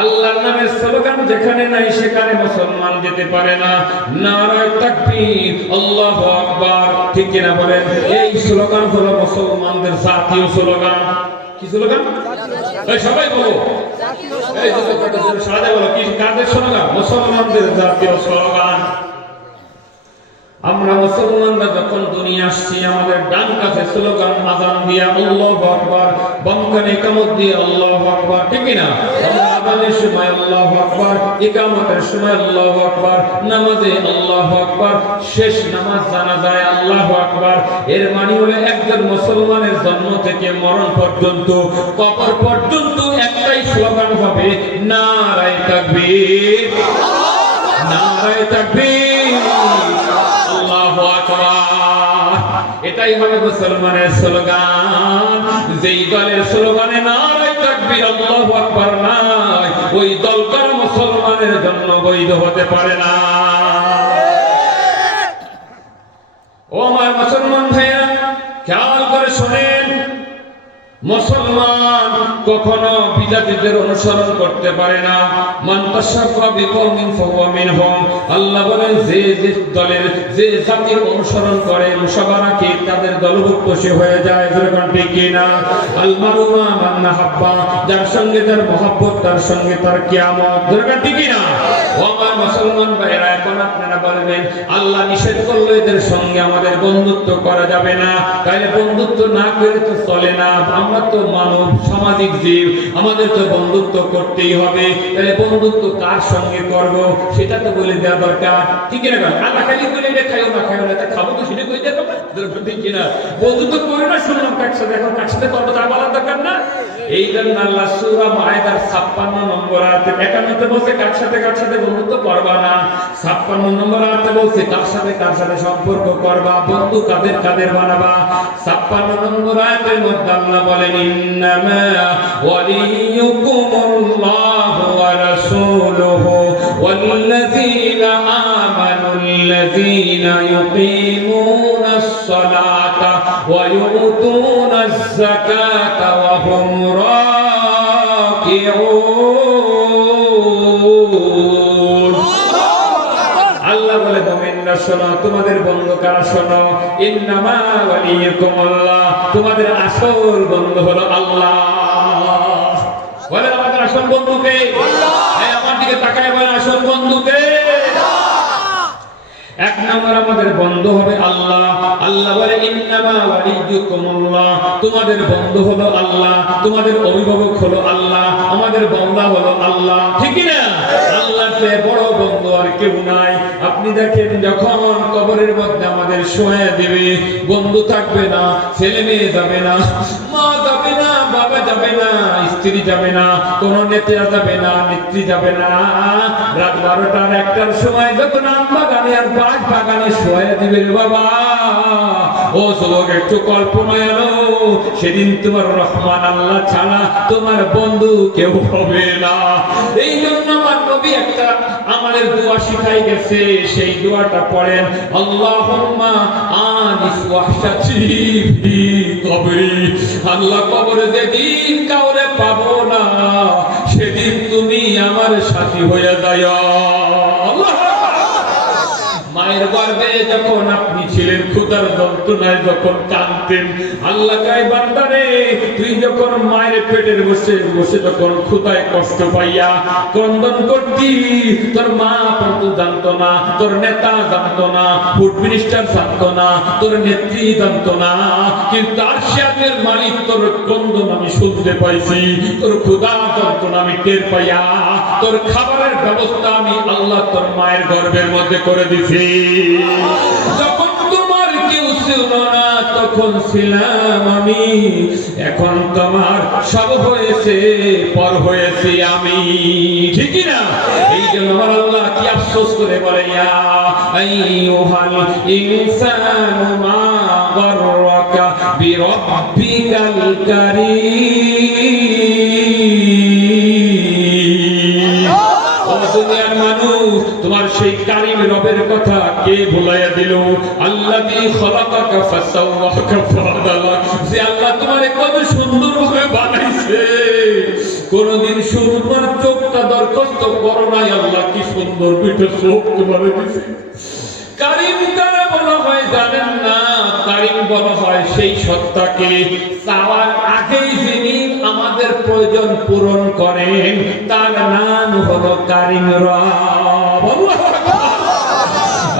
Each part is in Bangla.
আল্লাহর নামের স্লোগান যেখানে নাই সেখানে মুসলমান যেতে পারে না। নারায় তাকবীর, আল্লাহু আকবার। ঠিক কিনা বলেন? এই স্লোগান হলো মুসলমানদের জাতীয় স্লোগান। কি স্লোগান? এই সবাই বলো। এই যে সাদা বলো কি কাদের স্লোগান? মুসলমানদের জাতীয় স্লোগান। আমরা মুসলমানরা যখন দুনিয়া আসছি, আমাদের ডান কাছে স্লোগান আজান দিয়া আল্লাহু আকবার বাম কানে কামত দিয়ে আল্লাহু আকবার ঠিক না আজানের সময় আল্লাহু আকবার ইকামতের সময় আল্লাহু আকবার নামাজে আল্লাহু আকবার শেষ নামাজ জানাজায় আল্লাহু আকবার এর মানে হলো একজন মুসলমানের জন্ম থেকে মরণ পর্যন্ত, কবর পর্যন্ত একটাই স্লোগান হবে, নারায়ে তাকবীর নারায়ে তাকবীর। এটাই হবে মুসলমানের স্লোগান। যেই দলের স্লোগানে নারাই তাকবীর, আল্লাহু আকবার নাই, ওই দল কোন মুসলমানের জন্য বৈধ হতে পারে না। ও আমার মুসলমান মুসলমান কখনো বিজাতিদের অনুসরণ করতে পারে না। আল্লাহ বলেন, যে যে দলের, যে জাতির অনুসরণ করে তাদের দলভুক্ত সে হয়ে যায়। নাহাব্বা যার সঙ্গে তার তার সঙ্গে তার কিয়ামত। ঠিক না? মুসলমান ভাইরা এখন আপনারা বলবেন, আল্লাহ নিষেধ করল এদের সঙ্গে আমাদের বন্ধুত্ব করা যাবে না। তাইলে বন্ধুত্ব না করে তো চলে না। আমরা তো মানব সামাজিক জীব। আমাদের তো বন্ধুত্ব করতেই হবে। তাহলে বন্ধুত্ব কার সঙ্গে করব সেটা তো বলে দেওয়া দরকার। ঠিক না কারণ আল্লাহ খালি বলে এটা খাইও না খাইও না খাব তো সেটা কই দেবো ঠিক কিনা? বন্ধুত্ব করে না, শুনলাম কার সাথে, এখন কার সাথে করব তা বলার দরকার না। এই জন্য আল্লাহ সূরা মায়েদার 56 নম্বর আয়াতে, একান্নতে বলছে, কার সাথে কার সাথে বন্ধুত্ব করবা না? 56 নম্বর আয়াতে বলছে, কার সাথে কার সাথে সম্পর্ক করবা? বন্ধু কাদের কাদের বানাবা? 56 নম্বর আয়াতের মধ্যে আল্লাহ قال إنما وليكم الله ورسوله والذين آمنوا الذين يقيمون الصلاة ويؤتون الزكاة শোনো তোমাদের বন্ধু কারা শোনো? ইন্নামা ওয়ালিয়ুকুমুল্লাহ। তোমাদের আসল বন্ধু হলো আল্লাহ। আমাদের আসল বন্ধুকে? হ্যাঁ আমার দিকে তাকায় বলে আসল বন্ধুকে? এক নম্বর আমাদের বন্ধু হবে আল্লাহ। আল্লাহ বলে ইন্নামা ওয়ালিয়ুকুমুল্লাহ। তোমাদের বন্ধু হলো আল্লাহ। তোমাদের অভিভাবক হলো আল্লাহ। আমাদের বান্দা হলো আল্লাহ। ঠিক না আল্লাহ চেয়ে বড় বন্ধু আর কেউ নাই। আপনি দেখেন যখন কবরের মধ্যে আমাদের শোয়া দিবে, বন্ধু থাকবে না, ছেলে মেয়ে যাবে না, মা যাবে না, বাবা যাবে না, স্ত্রী যাবে না, কোন নেতা যাবে না, নেত্রী যাবে না। রাত বারোটার একটার সময় যখন বাগানে আর বাঘ বাগানে শোয়া দিবে বাবা, ও যুবক, একটু কল্পনায় আনো, সেদিন তোমার রহমান আল্লাহ ছাড়া তোমার বন্ধু কেউ হবে না। এই জন্য একটা আমাদের দোয়া শিখাই গেছে, সেই দোয়াটা পড়েন, আল্লাহুম্মা আনিস ওয়াহশাতি ফি কবরি। আল্লাহ কবরে যেদিন কাউরে পাবো না, সেদিন তুমি আমার সাথী হয়ে যায় মায়ের গর্ভে যখন আপনি ছিলেন ক্ষুদার যন্ত্রণায় যখন কাঁদতেন, আল্লাহ গাই বান্দারে তুই যখন মায়ের পেটের বসে বসে যখন ক্ষুদায় কষ্ট পাইয়া ক্রন্দন করতি, তোর মা কিন্তু জানতো না, তোর নেতা জানতো না ফুড মিনিস্টার জানতো না, তোর নেত্রী জানতো না, কিন্তু আরশাদের মালিক তোর ক্রন্দন আমি শুনতে পাইছি, তোর ক্ষুদা যন্ত্রণা আমি টের পাইয়া, তোর খাবারের ব্যবস্থা আমি আল্লাহ তোর মায়ের গর্ভের মধ্যে করে দিছি। যখন তোমার কেউ ছিল এখন তোমার সব হয়েছে, পর হয়েছে আমি। ঠিকই না? এই জন্য আমার আল্লাহ কি আফসোস করে বলে, ইয়া দুনিয়ার মানুষ, তোমার সেই কারিম রবের কথা কে ভুলাইয়া দিল? আল্লাহ খলাকাকা ফাসাওয়াকা ফাদালাক যে আল্লাহ তোমারে কত সুন্দর ভাবে বানাইছে। কোনদিন সুরমার চোখটা দরখাস্ত করো নাই, আল্লাহ কি সুন্দর দুইটা চোখ তোমার দিছে। কারিম কারা বলা হয় জানেন না? কারিম বলা হয় সেই সত্তাকে। চাওয়ার আগেই যিনি প্রয়োজন পূরণ করেন। তার নাম হলো কারিম রব।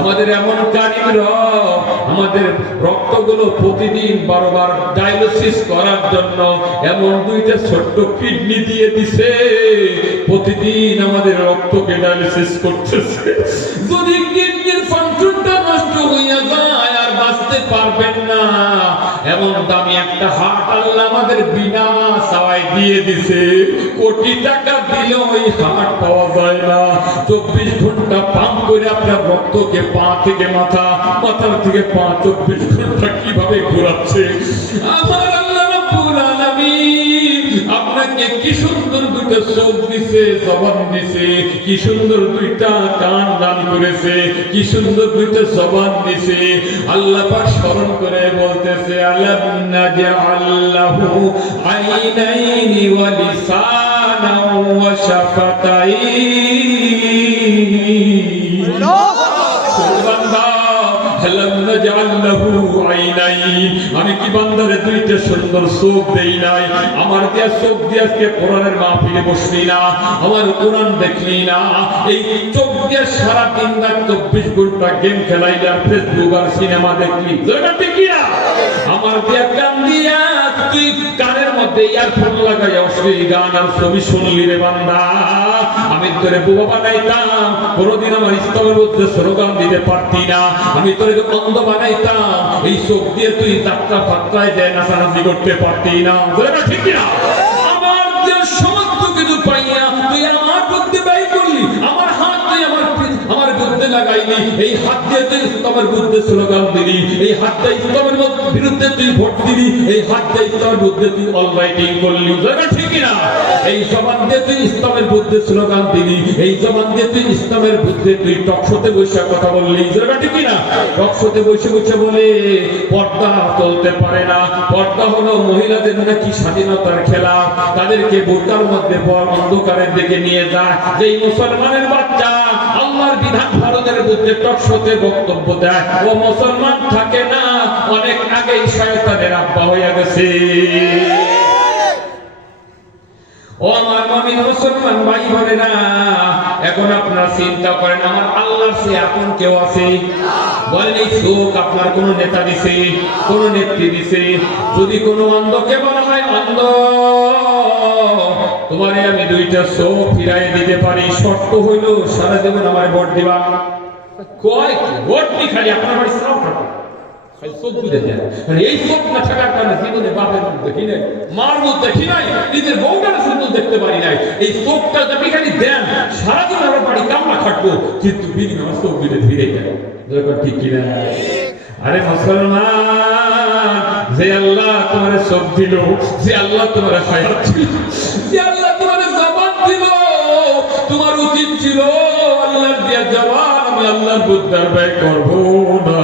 আমাদের এমন কারিম রব, আমাদের রক্তগুলো প্রতিদিন বারবার ডায়ালিসিস করার জন্য এমন দুইটা ছোট্ট কিডনি দিয়ে দিছে, প্রতিদিন আমাদের রক্তকে ডায়ালিসিস করতেছে। যদি কিডনির ফাংশনটা বাঁচতে পারবেন না। এমন দামি একটা হাট আল্লাহ আমাদের বিনা সবাই দিয়ে দিছে। কোটি টাকা দিলে ওই হাট পাওয়া যায় না। চব্বিশ ঘণ্টা পাম্প করে আপনার রক্তকে পা থেকে মাথা, মাথার থেকে পা চব্বিশ ঘণ্টা কীভাবে ঘোরাচ্ছে? আমার আল্লাহ স্মরণ করে বলতেছে আলাম নাজআল্লাহু আইনাইনি ওয়া লিসানাও ওয়া শাফাতাইন। আমার দেখলি না এই চোখ দিয়ে চব্বিশ ঘণ্টা গেম সিনেমা দেখলি আমার দিয়া দিয়া মধ্যে ইয়ারফোন লাগাই অশ্লীল গান আর ছবি শুনলি রে বান্দা। আমি তোরে বুবা বানাইতাম, কোনোদিন আমার ইস্তমের মধ্যে স্লোগান দিতে পারতি না। আমি তোরে অন্ধ বানাইতাম, এই চোখ দিয়ে তুই যাত্রা ফাত্রায় দেয় নাচানাচি করতে পারতি না। ঠিক না লাগাইলি এই হাত দিয়ে তুই ইসলামের বিরুদ্ধে স্লোগান এই ইসলামের বিরুদ্ধে তুই ভোট এই ইসলামের বিরুদ্ধে তুই অল রাইটিং করলি ঠিক না এই জবান দিয়ে তুই ইসলামের বিরুদ্ধে স্লোগান এই জবান দিয়ে তুই ইসলামের বিরুদ্ধে তুই টকশোতে বসে কথা বললি ঠিক না টকশোতে বসে বসে বলে, পর্দা চলতে পারে না, পর্দা হলো মহিলাদের নাকি স্বাধীনতার খেলা, তাদেরকে বোরকার মধ্যে অন্ধকারের দিকে নিয়ে যায় যেই মুসলমানের বাচ্চা আল্লাহর বিধান ভারতের মধ্যে টকশোতে বক্তব্য দেয়। ও মুসলমান থাকে না, অনেক আগেই শয়তানের আব্বা হয়ে গেছে। ও আমার মমিন মুসলমান ভাই বোনেরা এখন আপনারা চিন্তা করেন, আমার আল্লাহর সে আপন কেউ আছে? বলেন, এই চোখ আপনার কোন নেতা দিছে, কোন নেত্রী দিছে? যদি কোন অন্ধকে বলা হয় অন্ধ তোমারে আমি দুইটা চোখ ফিরাই দিতে পারি। শর্ত হইল, সারা জীবন আমার ভোট দিবা। কয়? ভোট খালি? আপনার বাড়ি কিনা? আরে মুসলমান, যে আল্লাহ তোমার চোখ দিল, যে আল্লাহ তোমার হায়াত ছিল, আল্লাহর দিয়া জবান আমি আল্লাহর বুদ্ধার ব্যয় করব না।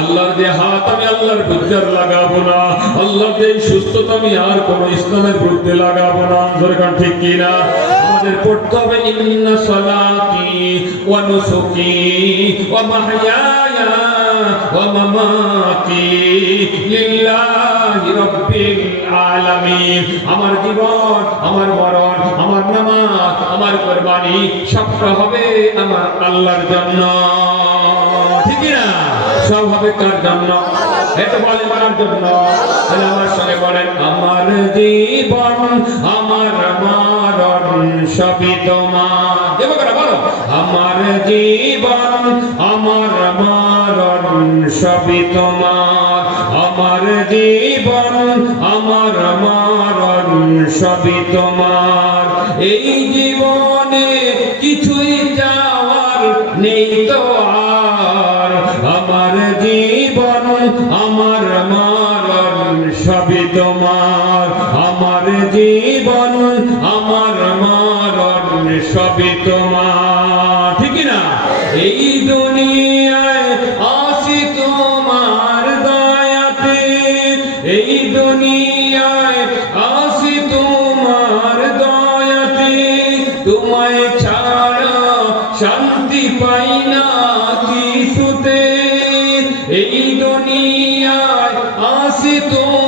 আল্লাহর যে হাত আমি আল্লাহর বুদ্ধার লাগাবো না। আল্লাহর যে সুস্থতা আমি আর কোন ইসলামের বিরুদ্ধে লাগাবো না। সরকার ঠিক কিনা আমাদের পড়তে হবে, ইন্না সালাতি ওয়া নুসুকি ওয়া মাহইয়ায়া আমার জীবন, আমার মরণ, আমার নামাজ, আমার কুরবানি সবটা হবে আমার আল্লাহর জন্য। ঠিক না সব হবে কার জন্য? এটা বলে জন্য। আমার সঙ্গে বলেন, আমার জীবন, আমার মরণ সবই তোমার। দেবো বলো। আমার জীবন, আমার মরণ সবই তোমার, আমার জীবন, আমার মারণ, সবই তোমার। এই জীবনে কিছুই যাওয়ার নেই তো আর। আমার শান্তি পাই না কিছুতে। এই দুনিয়ায় আসি তোমার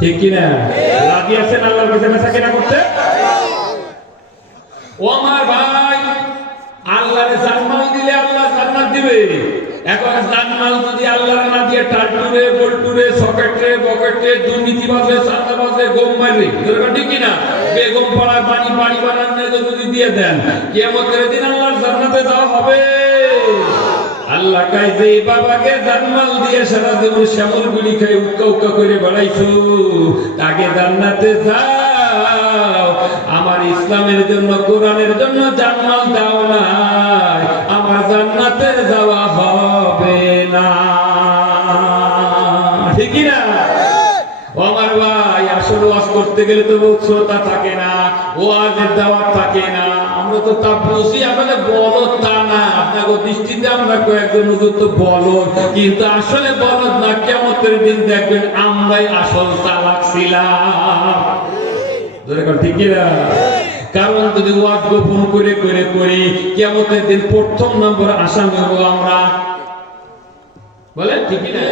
ঠিক কি না রাজি আছেন আল্লাহর কাছে বেচা কেনা করতে? ও আমার ভাই, আল্লাহরে জান্নাত দিলে আল্লাহ জান্নাত দিবে। এখন জান্নাত যদি আল্লাহর না দিয়ে টাটুরে, বল্টুরে, সকেটে, বকেটে, দুর্নীতিবাজে সাদাবাজে গম মারে এরকম ঠিক না বেগম পাড়া বাড়ি বাড়ি বানানো যদি দিয়ে দেন, কিয়ামতের দিন আল্লাহর জান্নাতে যাওয়া হবে। আল্লাহ কাই যে বাবাকে জান্নাল দিয়ে সারা জীবন শ্যামল গুলি খাই উক্কা উক্কা করে বেড়াইছো, তাকে জান্নাতে যাও। আমার ইসলামের জন্য, কোরআনের জন্য জান্নাল দাও নাই, আমার জান্নাতে যাওয়া হবে না। ঠিকই না আমার ভাই, আসলে ওয়াজ করতে গেলে তো শ্রোতা থাকে না, ওয়াজের দাওয়াত থাকে না। আমরা তো আমাদের বলদ তা না। আপনাকে দৃষ্টিতে আমরা কয়েকজন তো বলদ, কিন্তু আসলে বলদ না দিন দেখবেন আমরাই আসল চালাক ছিলাম। না কারণ যদি ওয়াজ গোপন করে করে, করি কেমতের দিন প্রথম নম্বর আসামি হব আমরা। বলে ঠিক না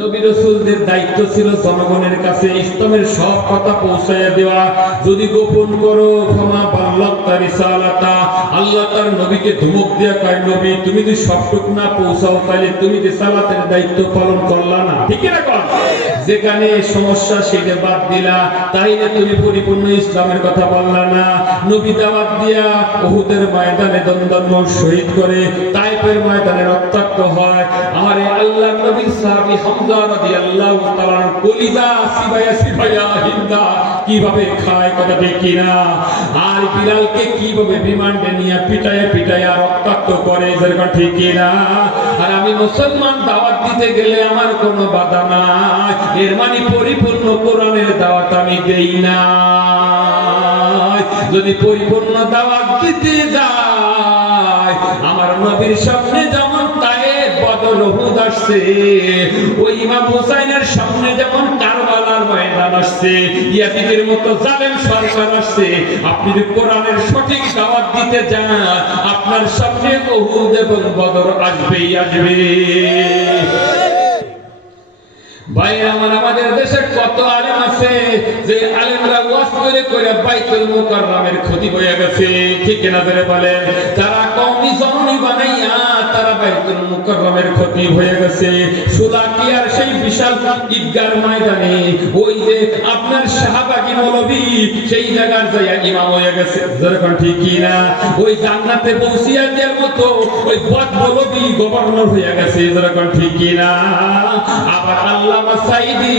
নবী রসুলদের দায়িত্ব ছিল জনগণের কাছে ইসলামের সব কথা পৌঁছাইয়া দেওয়া। যদি গোপন করো, ক্ষমা পাল্লাহ তার ইসালাতা আল্লাহ তার নবীকে ধুমক দেওয়া কয়, নবী, তুমি যদি সবটুক না পৌঁছাও তাহলে তুমি রিসালাতের দায়িত্ব পালন করলা না। ঠিক না কর যেখানে সমস্যা সেটা বাদ দিলা। তাইলে তুমি পরিপূর্ণ ইসলামের কথা বললা না? নবী দাওয়াত দিয়া ওহুদের ময়দানে দ্বন্দ্ব শহীদ করে তাইপের ময়দানে রক্তাক্ত হয়। আরে আল্লাহ নবীর সাহাবী হামজা রাদিয়াল্লাহু তাআলা কলিজা সিবায়া সিবায়া হিন্দা কীভাবে খায় কথা দেখি না আর বিলালকে কীভাবে বিমানটা নিয়ে পিটায় পিটায় রক্তাক্ত করে যেরকম ঠিক না আর আমি মুসলমান দাওয়াত দিতে গেলে আমার কোনো বাধা নাই। এর মানে পরিপূর্ণ কোরআনের দাওয়াত আমি দেই না যদি পরিপূর্ণ দাওয়াত দিতে যায় আমার নবীর সামনে যেমন বদর আসছে। ওই ইমাম হুসাইনের সামনে যেমন কারবালার ময়দান আসছে, ইয়াজিদের মতো জালেম সরকার আসছে। আপনি যদি কোরআনের সঠিক দাওয়াত দিতে আপনার সামনে উহুদ এবং বদর আসবেই আসবে। ভাই আমার আমাদের দেশে কত আলেম আছে যে আলেমরা ওয়াজ করে করে ক্ষতি হয়ে গেছে। ঠিক না ধরে বলে তারা কওমি বানাইয়া তারা বাইতুল মুকাররমের ক্ষতি হয়ে গেছে। সুলাকিয়ার সেই বিশাল ঈদগার ময়দানে ওই যে আপনার শাহবাগী মৌলবী, সেই জায়গার জায়গা ইমাম হয়ে গেছে। যেরকম ঠিক কি না? ওই জান্নাতে পৌঁছিয়া দেওয়ার মতো ওই বদ মৌলবী গভর্নর হয়ে গেছে। যেরকম ঠিক কি না? আবার আল্লামা সাইদি